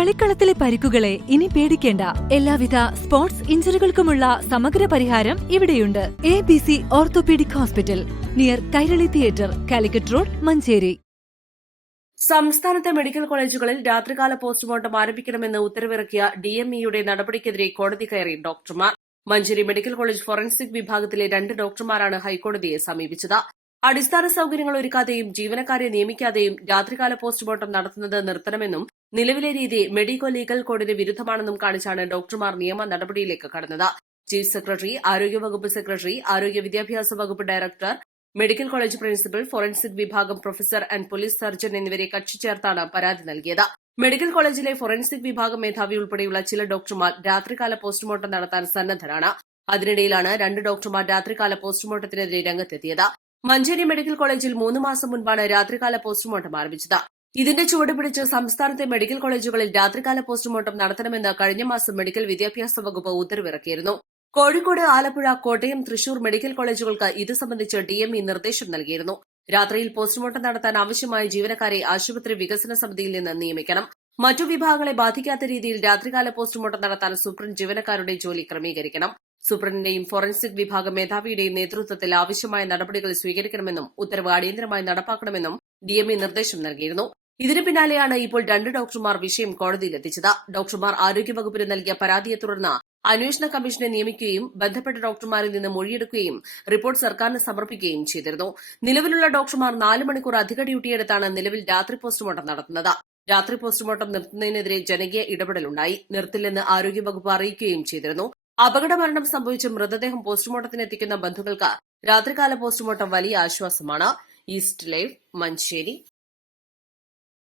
കളിക്കളത്തിലെ പരിക്കുകളെ ഇനി പേടിക്കേണ്ട. എല്ലാവിധ സ്പോർട്സ് ഇഞ്ചുറികൾക്കുമുള്ള സമഗ്ര പരിഹാരം ഇവിടെയുണ്ട്. ABC orthopaedic hospital, near Kairali theatre, Calicut road, Manjeri. സംസ്ഥാനത്തെ മെഡിക്കൽ കോളേജുകളിൽ രാത്രികാല പോസ്റ്റ്മോർട്ടം ആരംഭിക്കണമെന്ന് ഉത്തരവിറക്കിയ DMEയുടെ നടപടിക്കെതിരെ കോടതി കയറി ഡോക്ടർമാർ. മഞ്ചേരി മെഡിക്കൽ കോളേജ് ഫോറൻസിക് വിഭാഗത്തിലെ 2 ഡോക്ടർമാരാണ് ഹൈക്കോടതിയെ സമീപിച്ചത്. അടിസ്ഥാന സൌകര്യങ്ങൾ ഒരുക്കാതെയും ജീവനക്കാരെ നിയമിക്കാതെയും രാത്രികാല പോസ്റ്റ്മോർട്ടം നടത്തുന്നത് നിർത്തണമെന്നും നിലവിലെ രീതി മെഡിക്കോ ലീഗൽ കോഡിന് വിരുദ്ധമാണെന്നും കാണിച്ചാണ് ഡോക്ടർമാർ നിയമ നടപടിയിലേക്ക് കടന്നത്. ചീഫ് സെക്രട്ടറി, ആരോഗ്യവകുപ്പ് സെക്രട്ടറി, ആരോഗ്യ വിദ്യാഭ്യാസ വകുപ്പ് director, medical college principal, forensic വിഭാഗം പ്രൊഫസർ ആൻഡ് പോലീസ് സർജൻ എന്നിവരെ കക്ഷി ചേർത്താണ് പരാതി നൽകിയത്. മെഡിക്കൽ കോളേജിലെ ഫോറൻസിക് വിഭാഗം മേധാവി ഉൾപ്പെടെയുള്ള ചില ഡോക്ടർമാർ രാത്രികാല പോസ്റ്റ്മോർട്ടം നടത്താൻ സന്നദ്ധരാണ്. അതിനിടയിലാണ് 2 ഡോക്ടർമാർ രാത്രികാല പോസ്റ്റ്മോർട്ടത്തിനെതിരെ രംഗത്തെത്തിയത്. മഞ്ചേരി മെഡിക്കൽ കോളേജിൽ 3 മാസം മുൻപാണ് രാത്രികാല പോസ്റ്റ്മോർട്ടം ആരംഭിച്ചത്. ഇതിന്റെ ചുവട് പിടിച്ച് സംസ്ഥാനത്തെ മെഡിക്കൽ കോളേജുകളിൽ രാത്രികാല പോസ്റ്റ്മോർട്ടം നടത്തണമെന്ന് കഴിഞ്ഞ മാസം മെഡിക്കൽ വിദ്യാഭ്യാസ വകുപ്പ് ഉത്തരവിറക്കിയിരുന്നു. കോഴിക്കോട്, ആലപ്പുഴ, കോട്ടയം, തൃശൂർ മെഡിക്കൽ കോളേജുകൾക്ക് ഇത് സംബന്ധിച്ച് DME നിർദ്ദേശം നൽകിയിരുന്നു. രാത്രിയിൽ പോസ്റ്റ്മോർട്ടം നടത്താൻ ആവശ്യമായ ജീവനക്കാരെ ആശുപത്രി വികസന സമിതിയിൽ നിന്ന് നിയമിക്കണം. മറ്റു വിഭാഗങ്ങളെ ബാധിക്കാത്ത രീതിയിൽ രാത്രികാല പോസ്റ്റ്മോർട്ടം നടത്താൻ സൂപ്രണ്ട് ജീവനക്കാരുടെ ജോലി ക്രമീകരിക്കണം. സൂപ്രണ്ടിന്റെയും ഫോറൻസിക് വിഭാഗം മേധാവിയുടെയും നേതൃത്വത്തിൽ ആവശ്യമായ നടപടികൾ സ്വീകരിക്കണമെന്നും ഉത്തരവ് അടിയന്തരമായി നടപ്പാക്കണമെന്നും DME നിർദ്ദേശം നൽകിയിരുന്നു. ഇതിന് പിന്നാലെയാണ് ഇപ്പോൾ 2 ഡോക്ടർമാർ വിഷയം കോടതിയിലെത്തിച്ചത്. ഡോക്ടർമാർ ആരോഗ്യവകുപ്പിന് നൽകിയ പരാതിയെ തുടർന്ന് അന്വേഷണ കമ്മീഷനെ നിയമിക്കുകയും ബന്ധപ്പെട്ട ഡോക്ടർമാരിൽ നിന്ന് മൊഴിയെടുക്കുകയും റിപ്പോർട്ട് സർക്കാരിന് സമർപ്പിക്കുകയും ചെയ്തിരുന്നു. നിലവിലുള്ള ഡോക്ടർമാർ 4 മണിക്കൂർ അധിക ഡ്യൂട്ടിയെടുത്താണ് നിലവിൽ രാത്രി പോസ്റ്റ്മോർട്ടം നടത്തുന്നത്. രാത്രി പോസ്റ്റ്മോർട്ടം നിർത്തുന്നതിനെതിരെ ജനകീയ ഇടപെടലുണ്ടായി. നിർത്തില്ലെന്ന് ആരോഗ്യവകുപ്പ് അറിയിക്കുകയും ചെയ്തിരുന്നു. അപകടമരണം സംഭവിച്ച മൃതദേഹം പോസ്റ്റ്മോർട്ടത്തിന് എത്തിക്കുന്ന ബന്ധുക്കൾക്ക് രാത്രികാല പോസ്റ്റ്മോർട്ടം വലിയ ആശ്വാസമാണ്. East live, Manjeri.